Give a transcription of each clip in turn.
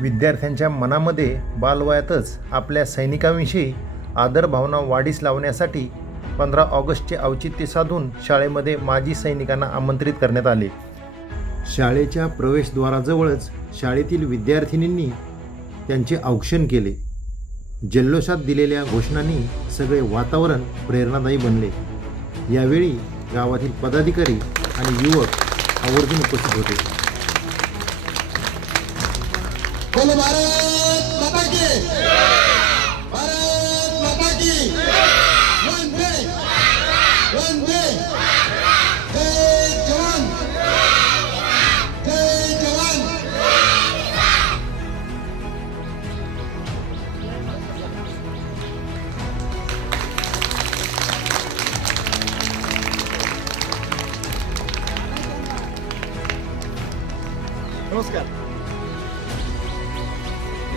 विद्यार्थ्यांच्या मनामध्ये बालवयातच आपल्या सैनिकांविषयी आदरभावना वाढीस लावण्यासाठी पंधरा ऑगस्टचे औचित्य साधून शाळेमध्ये माजी सैनिकांना आमंत्रित करण्यात आले. शाळेच्या प्रवेशद्वाराजवळच शाळेतील विद्यार्थिनींनी त्यांचे औक्षण केले. जल्लोषात दिलेल्या घोषणांनी सगळे वातावरण प्रेरणादायी बनले. यावेळी गावातील पदाधिकारी आणि युवक आवर्जून उपस्थित होते. बोलो भारत माता की। भारत माता की। वंदे। वंदे। जय जवान। जय जवान।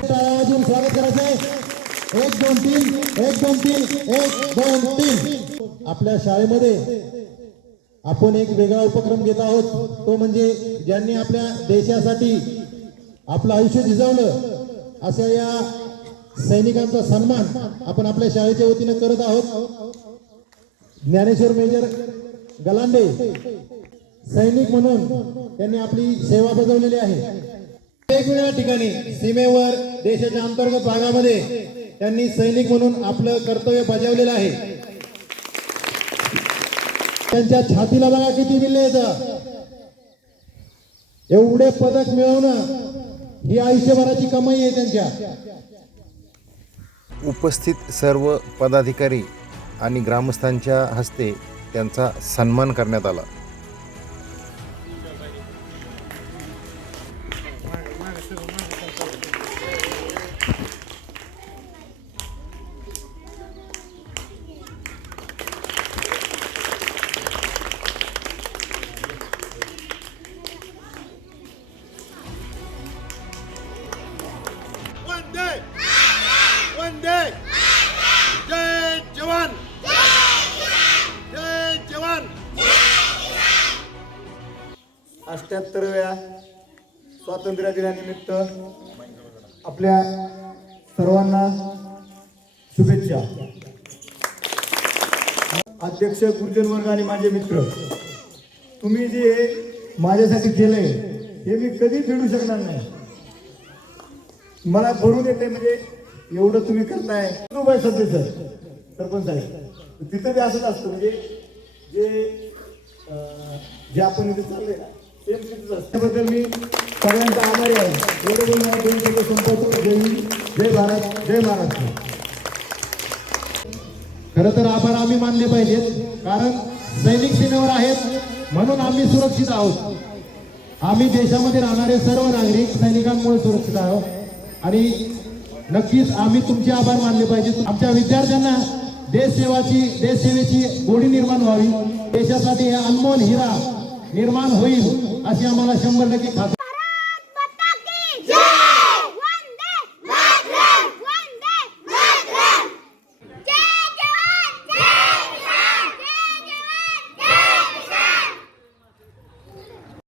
नमस्कार अजून स्वागत करायचंय. एक दोन तीन एक दोन तीन एक दोन तीन. आपल्या शाळेमध्ये आपण एक वेगळा उपक्रम घेत आहोत. तो म्हणजे ज्यांनी आपल्या देशासाठी आपलं आयुष्य झिजवलं अशा या सैनिकांचा सन्मान आपण आपल्या शाळेच्या वतीनं करत आहोत. ज्ञानेश्वर मेजर गलांडे सैनिक म्हणून त्यांनी आपली सेवा बजावलेली आहे. वेगवेगळ्या ठिकाणी सीमेवर देशाच्या अंतर्गत भागामध्ये त्यांनी सैनिक म्हणून आपलं कर्तव्य बजावलेलं आहे. त्यांच्या छातीला बघा किती बिल्ले येतं एवढे पदक मिळवणं ही आयुष्यभराची कमाई आहे त्यांच्या. उपस्थित सर्व पदाधिकारी आणि ग्रामस्थांच्या हस्ते त्यांचा सन्मान करण्यात आला. वंदे वंदे जय जवान जय जवान अष्ट्याहत्तरव्या स्वातंत्र्य दिनानिमित्त आपल्या सर्वांना शुभेच्छा. अध्यक्ष गुरुजन वर्ग आणि माझे मित्र तुम्ही जे माझ्यासाठी केलंय हे मी कधी फेडू शकणार नाही. मला भरून येते म्हणजे एवढं तुम्ही करताय. बाय सध्या सर सरपंच साहेब. तिथं बी असंच असतं म्हणजे जे जे आपण इथे चाललंय सेम तिथंच त्याबद्दल मी सगळ्यांचा आभारी आहे. एवढं बोलून मला दोन शब्द संपवतो. जय जय भारत जय महाराष्ट्र. खरं तर आभार आम्ही मानले पाहिजेत कारण सैनिक सीमेवर आहेत म्हणून आम्ही सुरक्षित आहोत. आम्ही देशामध्ये राहणारे सर्व नागरिक सैनिकांमुळे सुरक्षित आहोत. आणि नक्कीच आम्ही तुमचे आभार मानले पाहिजेत आमच्या विद्यार्थ्यांना देशसेवाची देशसेवेची गोडी निर्माण व्हावी. देशासाठी हे अनमोल हिरा निर्माण होईल अशी आम्हाला शंभर टक्के खात्री.